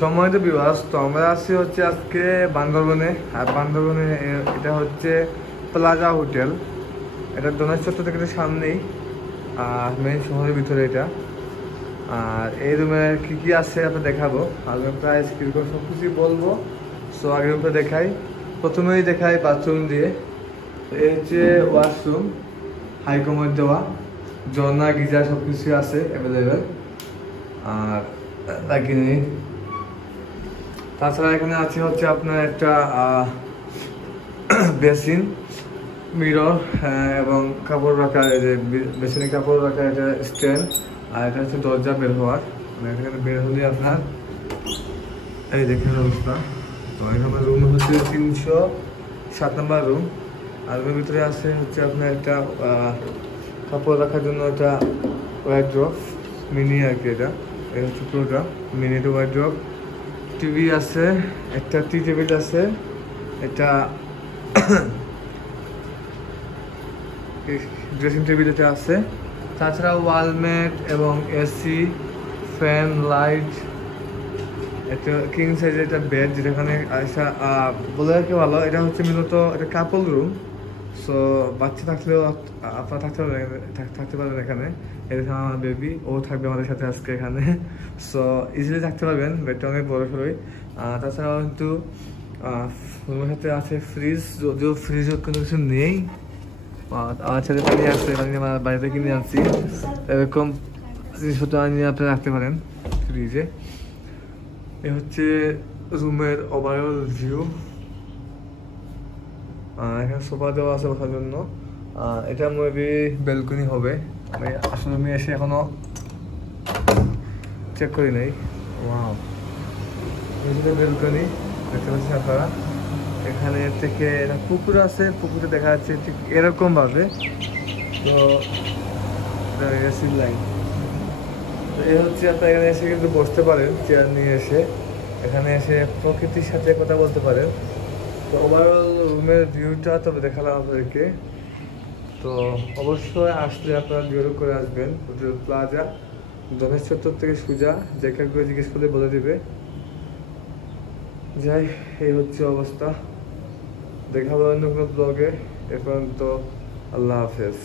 সময় তো বিবাস, তো আমরা আসছি হচ্ছে আজকে বান্দরবনে। আর বান্দরবনে এটা হচ্ছে প্লাজা হোটেল। এটা দোনাজ চত্বর থেকে সামনেই, আর মেইন শহরের ভিতরে এটা। আর এই রুমে কী কী আছে আপনার দেখাবো, আর প্রাইস কীরকম সব কিছুই বলবো। সো আগে রুমটা দেখাই। প্রথমেই দেখাই বাথরুম দিয়ে। এই হচ্ছে ওয়াশরুম, হাইকমার দেওয়া, ঝর্ণা গিজার সব কিছুই আছে অ্যাভেলেবেল। আর বাকি নেই। তাছাড়া এখানে আছে হচ্ছে আপনার একটা বেসিন, মিরর, এবং কাপড় রাখা, এই যে বেসিনে কাপড় রাখা এটা স্ট্যান্ড। আর এটা হচ্ছে দরজা বের হওয়ার, মানে এখানে বের হলে আপনার এই দেখেন অবস্থা। তো এখানে রুম হচ্ছে 307 নম্বর রুম। আর রুমের ভিতরে আছে হচ্ছে আপনার একটা কাপড় রাখার জন্য একটা ওয়ার্ড্রপ, মিনি আর কি। এটা হচ্ছে পুরোটা মিনি ওয়ার্ড্রপ। টিভি আছে, একটা টি টেবিল আছে, একটা ড্রেসিং টেবিল এটা আছে। তাছাড়া ওয়ালমেট এবং এসি, ফ্যান, লাইট, একটা কিং সাইজের একটা বেড, যেখানে বলে রাখি ভালো, এটা হচ্ছে মূলত একটা কাপল রুম। সো বাচ্চা থাকলেও আপনারা থাকতে পারবেন এখানে। এটা আমার বেবি, ও থাকবে আমাদের সাথে আজকে এখানে। সো ইজিলি থাকতে পারবেন, বেডটা অনেক বড় সড়োই। তাছাড়াও কিন্তু রুমের সাথে আছে ফ্রিজ, যদিও ফ্রিজও কোনো কিছু নেই। আমার ছেলে পানি আছে, পানি আমার বাড়িতে কিনে আনছি। এরকম জিনিসপত্র নিয়ে আপনি রাখতে পারেন ফ্রিজে। এ হচ্ছে রুমের ওভারঅল ভিউ। এখানে সোফা দেওয়া আছে বসার জন্য। এটা মেবি ব্যালকনি হবে। আমি আসলে আমি এসে এখনো চেক করি নাই। ওয়াও, ব্যালকনি দেখতে পাচ্ছেন আপনারা। এখানে থেকে একটা পুকুর আছে, পুকুরে দেখা যাচ্ছে ঠিক এরকম ভাবে। তো লাইন এই হচ্ছে, আপনার এখানে এসে কিন্তু বসতে পারেন চেয়ার নিয়ে এসে, এখানে এসে প্রকৃতির সাথে কথা বলতে পারেন। তো ওভারঅল রুমের ভিউটা তবে দেখালাম আপনাদেরকে। তো অবশ্যই আসলে আপনারা যোগাযোগ করে আসবেন হোটেল প্লাজা, দোনাজ চত্বর থেকে সোজা, যে কাউকে জিজ্ঞেস করলে বলে দেবে। যাই, এই হচ্ছে অবস্থা। দেখা হবে অন্য কোনো ব্লগে। এ পর্যন্ত আল্লাহ হাফেজ।